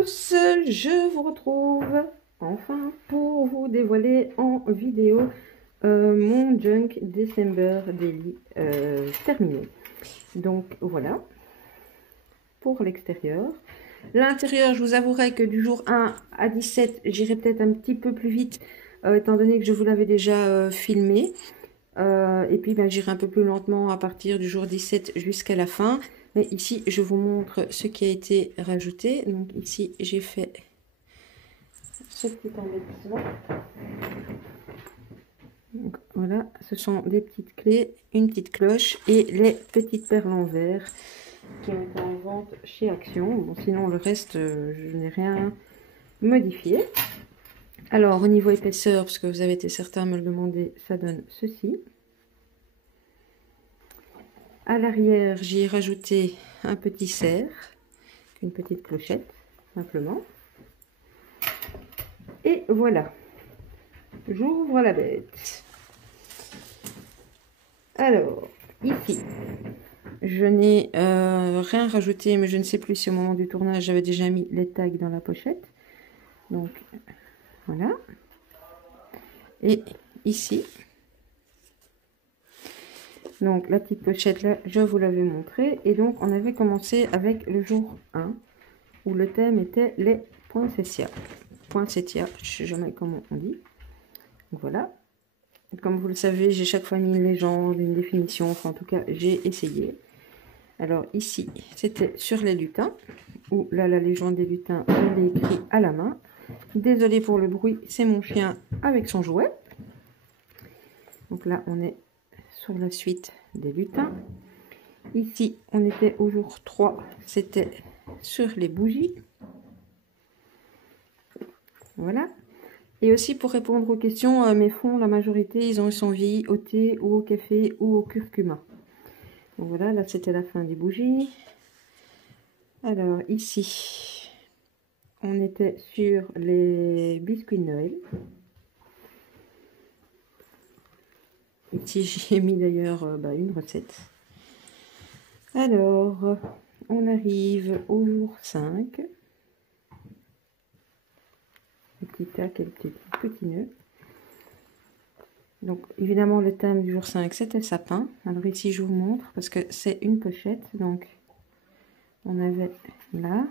tous, je vous retrouve enfin pour vous dévoiler en vidéo mon Junk December Daily terminé. Donc voilà pour l'extérieur. L'intérieur, je vous avouerai que du jour 1 à 17, j'irai peut-être un petit peu plus vite étant donné que je vous l'avais déjà filmé. Et puis j'irai un peu plus lentement à partir du jour 17 jusqu'à la fin. Mais ici, je vous montre ce qui a été rajouté. Donc ici, j'ai fait ce petit embellissement. Donc voilà, ce sont des petites clés, une petite cloche et les petites perles en verre qui ont été en vente chez Action. Bon, sinon, le reste, je n'ai rien modifié. Alors, au niveau épaisseur, parce que vous avez été certains à me le demander, ça donne ceci. À l'arrière, j'y ai rajouté un petit cerf, une petite clochette, simplement. Et voilà, j'ouvre la bête. Alors, ici, je n'ai rien rajouté, mais je ne sais plus si au moment du tournage, j'avais déjà mis les tags dans la pochette. Donc, voilà. Et ici, donc la petite pochette là, je vous l'avais montré. Et donc, on avait commencé avec le jour 1, où le thème était les poinsettias. Poinsettia, je ne sais jamais comment on dit. Donc, voilà. Comme vous le savez, j'ai chaque fois mis une légende, une définition. Enfin, en tout cas, j'ai essayé. Alors, ici, c'était sur les lutins. Où là, la légende des lutins, je l'ai écrit à la main. Désolée pour le bruit, c'est mon chien avec son jouet. Donc là, on est sur la suite des lutins. Ici, on était au jour 3. C'était sur les bougies. Voilà. Et aussi pour répondre aux questions, mes fonds, la majorité, ils sont vieillis au thé ou au café ou au curcuma. Donc voilà, là c'était la fin des bougies. Alors ici, on était sur les biscuits de Noël. Ici j'ai mis d'ailleurs une recette. Alors, on arrive au jour 5. Le petit tac et le petit nœud. Donc évidemment le thème du jour 5 c'était sapin. Alors ici je vous montre parce que c'est une pochette. Donc on avait là,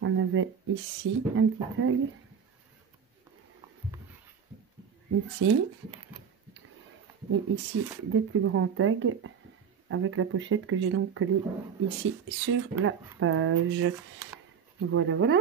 on avait ici un petit tag, ici et ici des plus grands tags avec la pochette que j'ai donc collée ici sur la page. Voilà, voilà.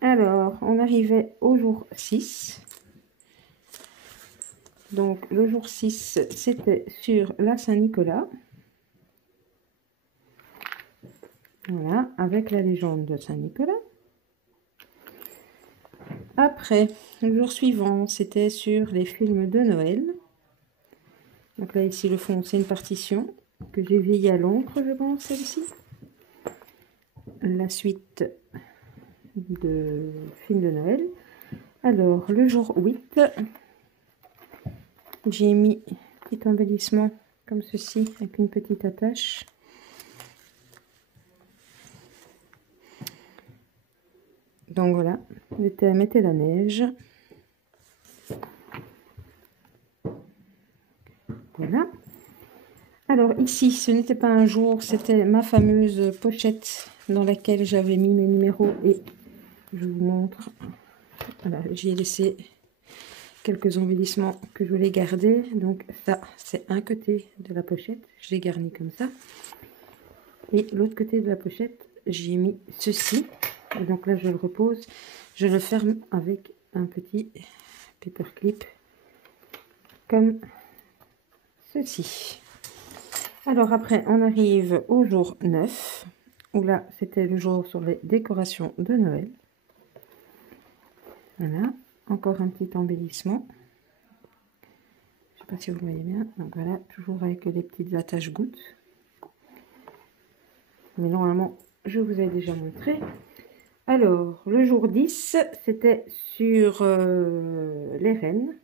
Alors on arrivait au jour 6. Donc le jour 6 c'était sur la Saint-Nicolas. Voilà, avec la légende de Saint-Nicolas. Après, le jour suivant, c'était sur les films de Noël. Donc là, ici, le fond, c'est une partition que j'ai vieillie à l'encre, je pense, celle-ci. La suite de films de Noël. Alors, le jour 8, j'ai mis un petit embellissement comme ceci, avec une petite attache. Donc voilà, le thème était la neige. Voilà. Alors ici, ce n'était pas un jour, c'était ma fameuse pochette dans laquelle j'avais mis mes numéros et je vous montre. Voilà, j'y ai laissé quelques embellissements que je voulais garder. Donc ça, c'est un côté de la pochette, je l'ai garni comme ça. Et l'autre côté de la pochette, j'ai mis ceci. Et donc là, je le repose, je le ferme avec un petit paperclip comme ceci. Alors après, on arrive au jour 9, où là, c'était le jour sur les décorations de Noël. Voilà, encore un petit embellissement. Je ne sais pas si vous voyez bien. Donc voilà, toujours avec les petites attaches gouttes. Mais normalement, je vous ai déjà montré. Alors, le jour 10, c'était sur les rennes.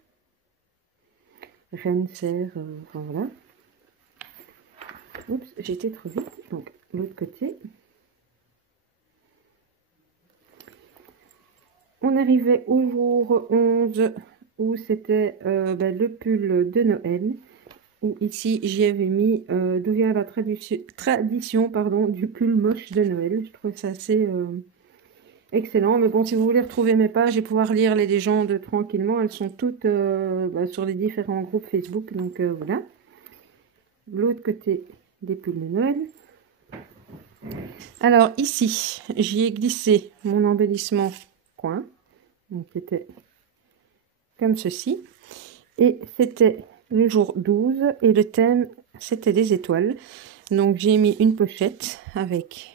Rennes, cerfs, enfin voilà. Oups, j'ai été trop vite. Donc, l'autre côté. on arrivait au jour 11 où c'était le pull de Noël. Où ici, j'y avais mis d'où vient la tradition pardon, du pull moche de Noël. Je trouve ça assez excellent. Mais bon, si vous voulez retrouver mes pages et pouvoir lire les légendes tranquillement, elles sont toutes sur les différents groupes Facebook. Donc voilà. L'autre côté des pulls de Noël. Alors ici, j'y ai glissé mon embellissement coin. Donc c'était comme ceci. Et c'était le jour 12 et le thème c'était des étoiles. Donc j'ai mis une pochette avec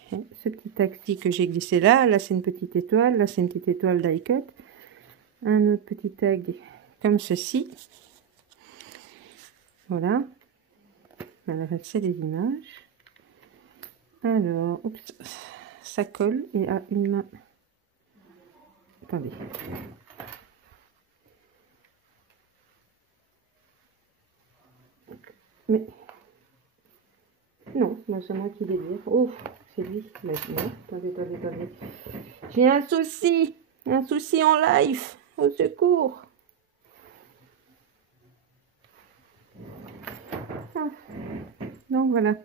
ce petit taxi que j'ai glissé là. Là c'est une petite étoile, là c'est une petite étoile die cut. Un autre petit tag comme ceci. Voilà. Alors c'est les images. Alors, oups, ça colle et à une main. Attendez. Mais non, c'est moi qui délire. Ouf, c'est lui. Maintenant, attendez. J'ai un souci en live. Au secours. Ah. Donc voilà.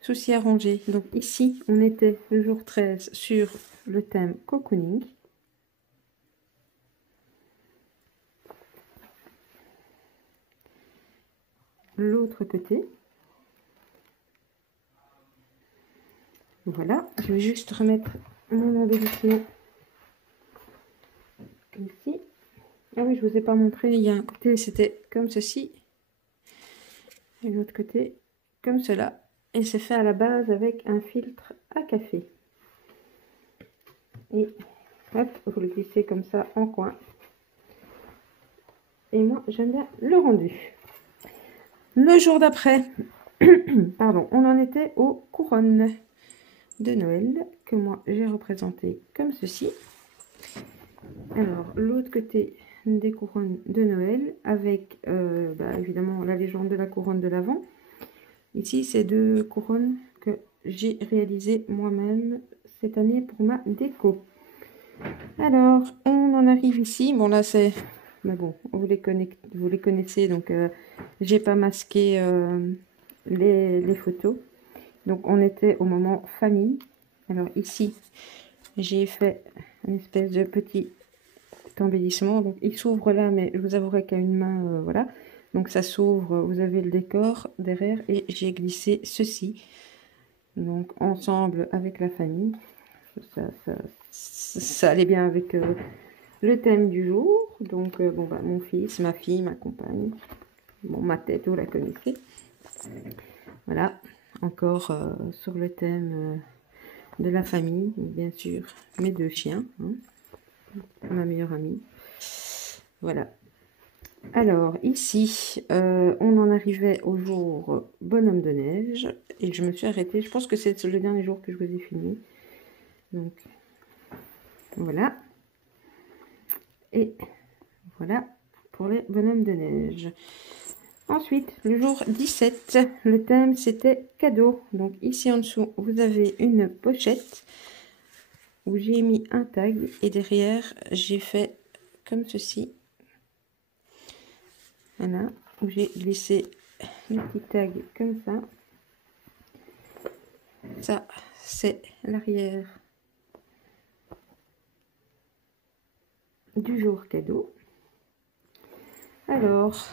Souci arrangé. Donc ici, on était le jour 13 sur le thème cocooning. L'autre côté. Voilà. Je vais juste remettre mon embellissement ici. Ah oui, je vous ai pas montré. Il y a un côté, c'était comme ceci. Et l'autre côté, comme cela. Et c'est fait à la base avec un filtre à café. Et hop, vous le glissez comme ça en coin. Et moi, j'aime bien le rendu. Le jour d'après, pardon, on en était aux couronnes de Noël que moi j'ai représenté comme ceci. Alors, l'autre côté des couronnes de Noël avec évidemment la légende de la couronne de l'Avent. Ici, c'est deux couronnes que j'ai réalisées moi-même cette année pour ma déco. Alors, on en arrive ici. Bon, là, c'est... Mais bon, vous les connaissez, donc j'ai pas masqué les photos. Donc, on était au moment famille. Alors, ici, j'ai fait une espèce de petit embellissement. Donc, il s'ouvre là, mais je vous avouerai qu'à une main, voilà. Donc, ça s'ouvre, vous avez le décor derrière et j'ai glissé ceci. Donc, ensemble avec la famille. Ça allait bien avec le thème du jour. Donc, mon fils, ma fille, ma compagne. Bon, ma tête, vous la connaissez. Voilà, encore sur le thème de la famille, bien sûr, mes deux chiens, hein, ma meilleure amie. Voilà. Alors, ici, on en arrivait au jour bonhomme de neige. Et je me suis arrêtée. Je pense que c'est le dernier jour que je vous ai filmé. Donc, voilà. Et voilà pour les bonhommes de neige. Ensuite, le jour 17, le thème c'était cadeau. Donc ici en dessous, vous avez une pochette où j'ai mis un tag et derrière, j'ai fait comme ceci. Voilà, où j'ai glissé le petit tag comme ça. Ça, c'est l'arrière du jour cadeau. Alors,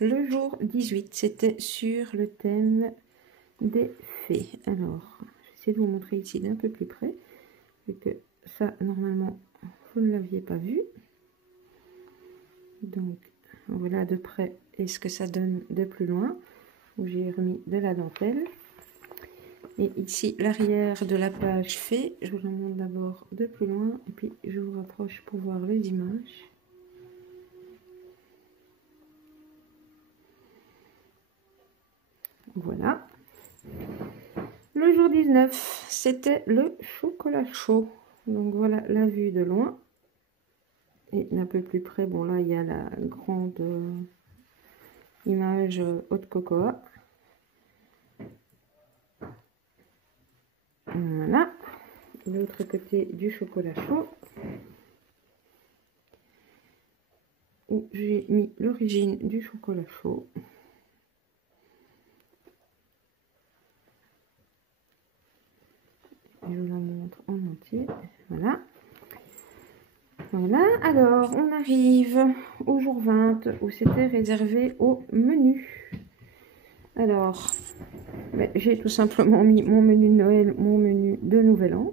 le jour 18, c'était sur le thème des fées. Alors, je vais essayer de vous montrer ici d'un peu plus près. Vu que ça, normalement, vous ne l'aviez pas vu. Donc, voilà de près et ce que ça donne de plus loin. Où j'ai remis de la dentelle. Et ici, l'arrière de la page fée. Je vous la montre d'abord de plus loin. Et puis, je vous rapproche pour voir les images. Voilà. Le jour 19, c'était le chocolat chaud. Donc voilà la vue de loin. Et d'un peu plus près, bon là il y a la grande image haute cocoa. Voilà. L'autre côté du chocolat chaud. où j'ai mis l'origine du chocolat chaud. Je vous la montre en entier. Voilà. Voilà. Alors, on arrive au jour 20 où c'était réservé au menu. Alors, j'ai tout simplement mis mon menu de Noël, mon menu de Nouvel An.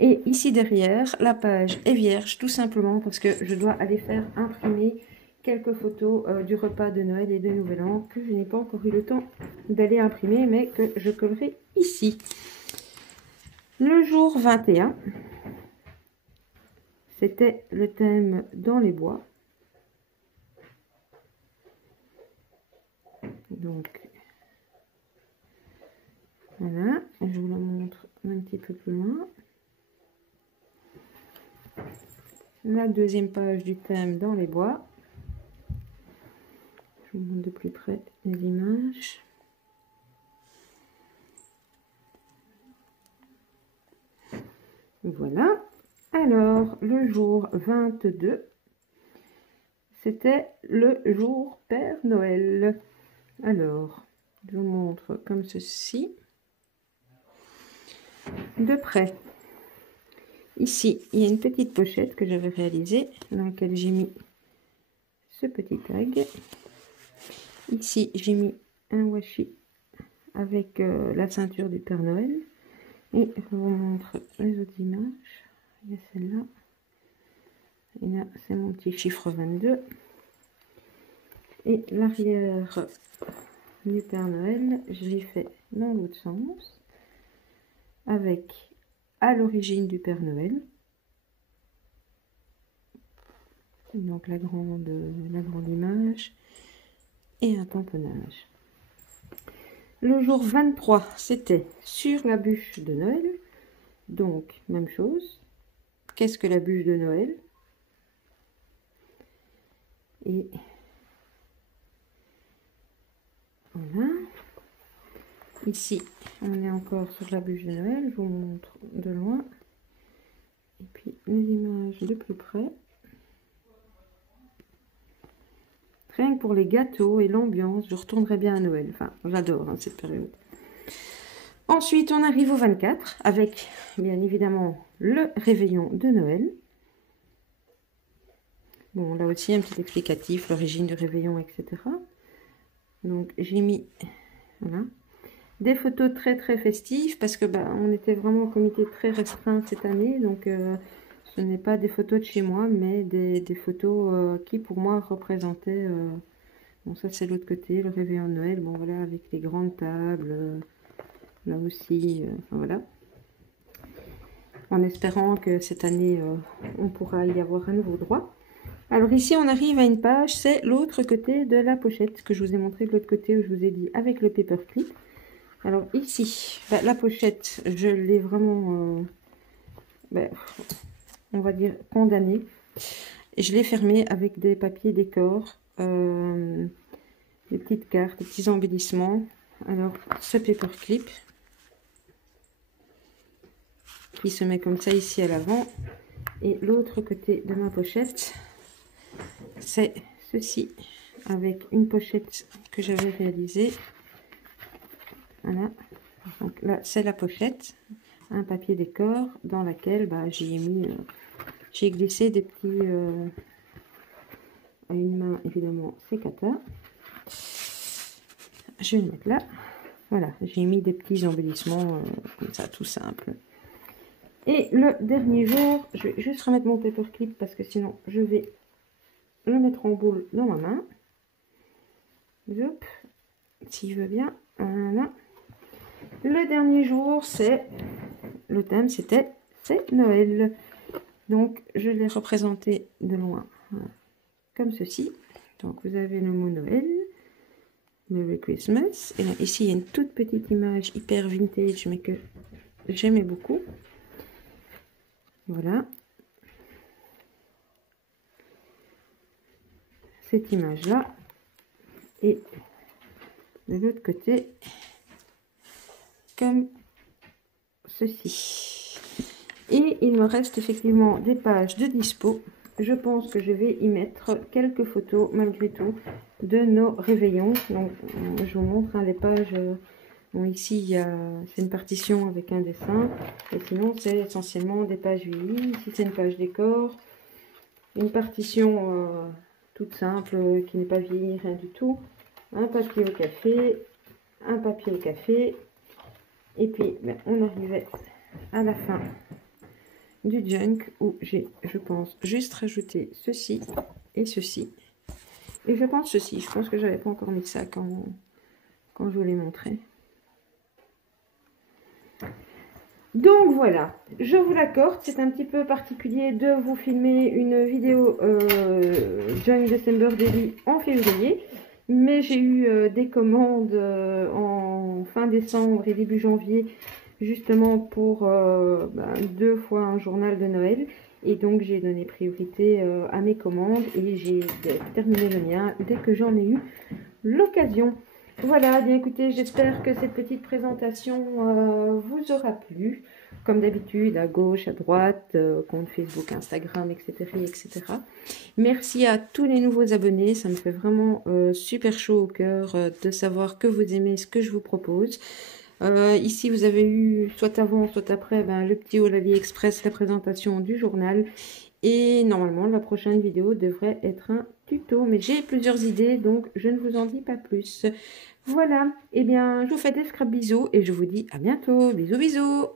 Et ici derrière, la page est vierge, tout simplement parce que je dois aller faire imprimer quelques photos du repas de Noël et de Nouvel An que je n'ai pas encore eu le temps d'aller imprimer, mais que je collerai ici. Le jour 21, c'était le thème dans les bois. Donc, voilà, je vous la montre un petit peu plus loin. La deuxième page du thème dans les bois. Je vous montre de plus près les images. Voilà. Alors, le jour 22, c'était le jour Père Noël. Alors, je vous montre comme ceci. De près. Ici, il y a une petite pochette que j'avais réalisée, dans laquelle j'ai mis ce petit tag. Ici, j'ai mis un washi avec la ceinture du Père Noël. Et je vous montre les autres images. Il y a celle-là. Et là, c'est mon petit chiffre 22. Et l'arrière du Père Noël, je l'ai fait dans l'autre sens. Avec à l'origine du Père Noël. Donc la grande image. Et un tamponnage. Le jour 23, c'était sur la bûche de Noël. Donc, même chose. Qu'est-ce que la bûche de Noël? Et voilà. Ici, on est encore sur la bûche de Noël. Je vous montre de loin. Et puis, les images de plus près. Rien que pour les gâteaux et l'ambiance, je retournerai bien à Noël. Enfin, j'adore cette période. Ensuite, on arrive au 24 avec, bien évidemment, le réveillon de Noël. Bon, là aussi, un petit explicatif, l'origine du réveillon, etc. Donc, j'ai mis, voilà, des photos très, très festives parce que, on était vraiment en comité très restreint cette année. Donc, ce n'est pas des photos de chez moi, mais des photos qui, pour moi, représentaient... bon, ça, c'est l'autre côté, le réveillon de Noël. Bon, voilà, avec les grandes tables... là aussi, enfin, voilà. En espérant que cette année, on pourra y avoir un nouveau droit. Alors ici, on arrive à une page, c'est l'autre côté de la pochette que je vous ai montré de l'autre côté où je vous ai dit avec le paperclip. Alors ici, la pochette, je l'ai vraiment, on va dire, condamnée. Et je l'ai fermée avec des papiers décor, des petites cartes, des petits embellissements. Alors, ce paperclip qui se met comme ça ici à l'avant. Et l'autre côté de ma pochette, c'est ceci, avec une pochette que j'avais réalisée. Voilà. Donc là, c'est la pochette, un papier décor dans laquelle j'ai mis, j'ai glissé des petits, à une main évidemment, c'est kata. Je vais le mettre là. Voilà, j'ai mis des petits embellissements comme ça, tout simple. Et le dernier jour, je vais juste remettre mon paperclip parce que sinon je vais le mettre en boule dans ma main. Hop, s'il veut bien. Voilà. Le dernier jour, c'est le thème, c'était c'est Noël. Donc je l'ai représenté de loin, voilà, comme ceci. Donc vous avez le mot Noël, Merry Christmas. Et là, ici, il y a une toute petite image hyper vintage, mais que j'aimais beaucoup. Voilà. Cette image-là. Et de l'autre côté, comme ceci. Et il me reste effectivement des pages de dispo je pense que je vais y mettre quelques photos malgré tout de nos réveillons. Donc je vous montre hein, les pages. Bon, ici c'est une partition avec un dessin, et sinon c'est essentiellement des pages vieillies. Ici c'est une page décor, une partition toute simple qui n'est pas vieillie, rien du tout. Un papier au café, un papier au café, et puis ben, on arrivait à la fin du junk où j'ai, je pense, juste rajouté ceci et ceci. Et je pense ceci, je pense que j'avais pas encore mis ça quand je vous l'ai montré. Donc voilà, je vous l'accorde, c'est un petit peu particulier de vous filmer une vidéo Junk December Daily en février, mais j'ai eu des commandes en fin décembre et début janvier, justement pour 2 fois un journal de Noël, et donc j'ai donné priorité à mes commandes et j'ai terminé le mien dès que j'en ai eu l'occasion. Voilà, bien écoutez, j'espère que cette petite présentation vous aura plu. Comme d'habitude, à gauche, à droite, compte Facebook, Instagram, etc., etc. Merci à tous les nouveaux abonnés, ça me fait vraiment super chaud au cœur de savoir que vous aimez ce que je vous propose. Ici, vous avez eu, soit avant, soit après, le petit haul AliExpress, la présentation du journal. Et normalement, la prochaine vidéo devrait être un tuto. Mais j'ai plusieurs idées, donc je ne vous en dis pas plus. Voilà, et bien, je vous fais des scrap bisous et je vous dis à bientôt. Bisous, bisous.